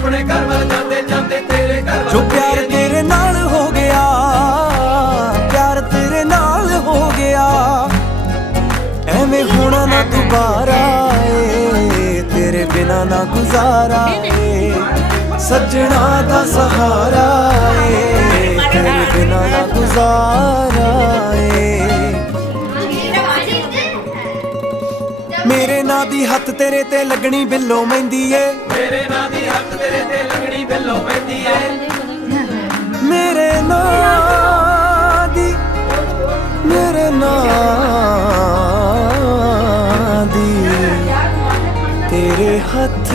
अपने घर वाल जाते जाते तेरे घर जो प्यार तेरे नाल हो गया, प्यार तेरे नाल हो गया, एवें होना ना दोबारा तेरे बिना ना गुजारा सजना दा सहारा तेरे बिना ना गुजारा मेरे ना दी हथ तेरे ते लगनी बिल्लो मेहंदी ए मेरे ना दी हक तेरे ते लगनी बिल्लो पैंदी है मेरे ना दी तेरे हथ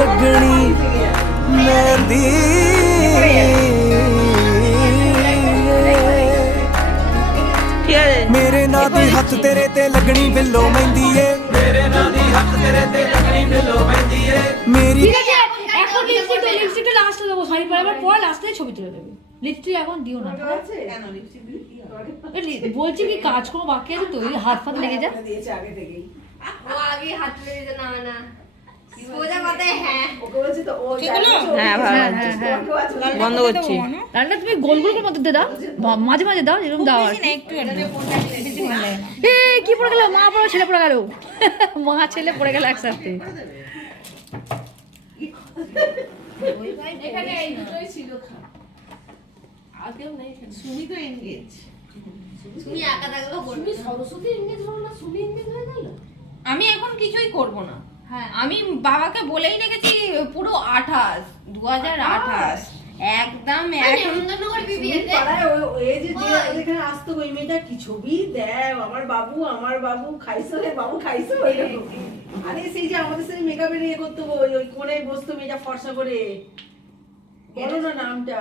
लगनी मेहंदी मेरे ना दी हथ तेरे ते लगनी बिल्लो मेहंदी ए मेरे ना दी हक तेरे ते लगनी बिल्लो पैंदी है मेरी এখন লিপস্টিকটা লাস্টে দেবো, শাড়ি পরাবার পর লাস্টে ছবি তুলে দেবে। লিপস্টিক এখন দিও না, বলছি কি কাজ কোনো বাকি আছে তো, হাত ফাত লেগে যায়। ও আগে হাত লেগে না না সোজা কথায় হ্যাঁ হ্যাঁ বন্ধ করছি। রান্না তুমি গোল গোল করে মতো দিয়ে দাও, মাঝে মাঝে দাও, এরকম দাও আর কি পড়ে গেল, মা পড়ে ছেলে পড়ে গেল, মা ছেলে পড়ে গেল একসাথে। এখানে এই দুটোই ছিল আগেও নেই সুমি তো এনগেজ সুমি একা থাকলেও করবে সরস্বতী এনগেজ হলো না সুমি এনগেজ হয়ে গেল আমি এখন কিছুই করব না। হ্যাঁ আমি বাবাকে বলেই রেখেছি পুরো 28 2028 একদম নন্দননগর বিবিএতে এই যে এখানে আসতো ওই মেয়েটা কি ছবি দেয় আমার বাবু খাইছো রে বাবু খাইছো এরকম। আরে সেই যে আমাদের সাথে মেকআপের ইয়ে করতো ওই কোণে বসতো মেয়েটা ফর্সা করে, বলো না নামটা।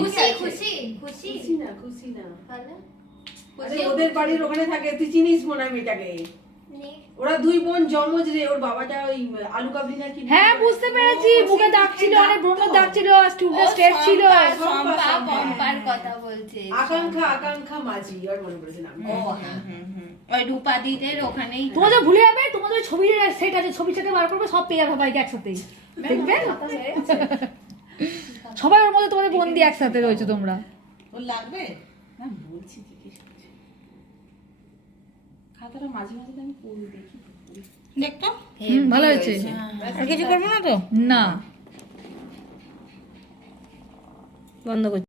খুশি খুশি খুশি খুশি না তাহলে আরে ওদের বাড়ির ওখানে থাকে, তুই চিনিস মনে হয় মেয়েটাকে। ওরা দুই বোন জমজ রে, ওর বাবাটা ওই আলু কাবলি না কি। হ্যাঁ বুঝতে পেরেছি, বুকে দাগ ছিল, অনেক ব্রণের দাগ ছিল, স্টুডেন্ট স্টেট ছিল। পম্পার কথা বলছে আকাঙ্ক্ষা মাঝি, আর মনে পড়েছে নাম। ওই রূপাদিদের ওখানেই। তোমাদের ভুলে যাবে, তোমাদের ওই ছবির সেট আছে, ছবি সেটে বার করবে, সব পেয়ে যাবে সবাইকে একসাথে, দেখবে সবাই ওর মধ্যে তোমাদের বন্দি একসাথে রয়েছে তোমরা। ওর লাগবে না বলছি, জিজ্ঞেস করছি খাতাটা মাঝে মাঝে আমি পড়ি দেখি দেখতো ভালো হয়েছে, আর কিছু করবো না তো, না বন্ধ করছি।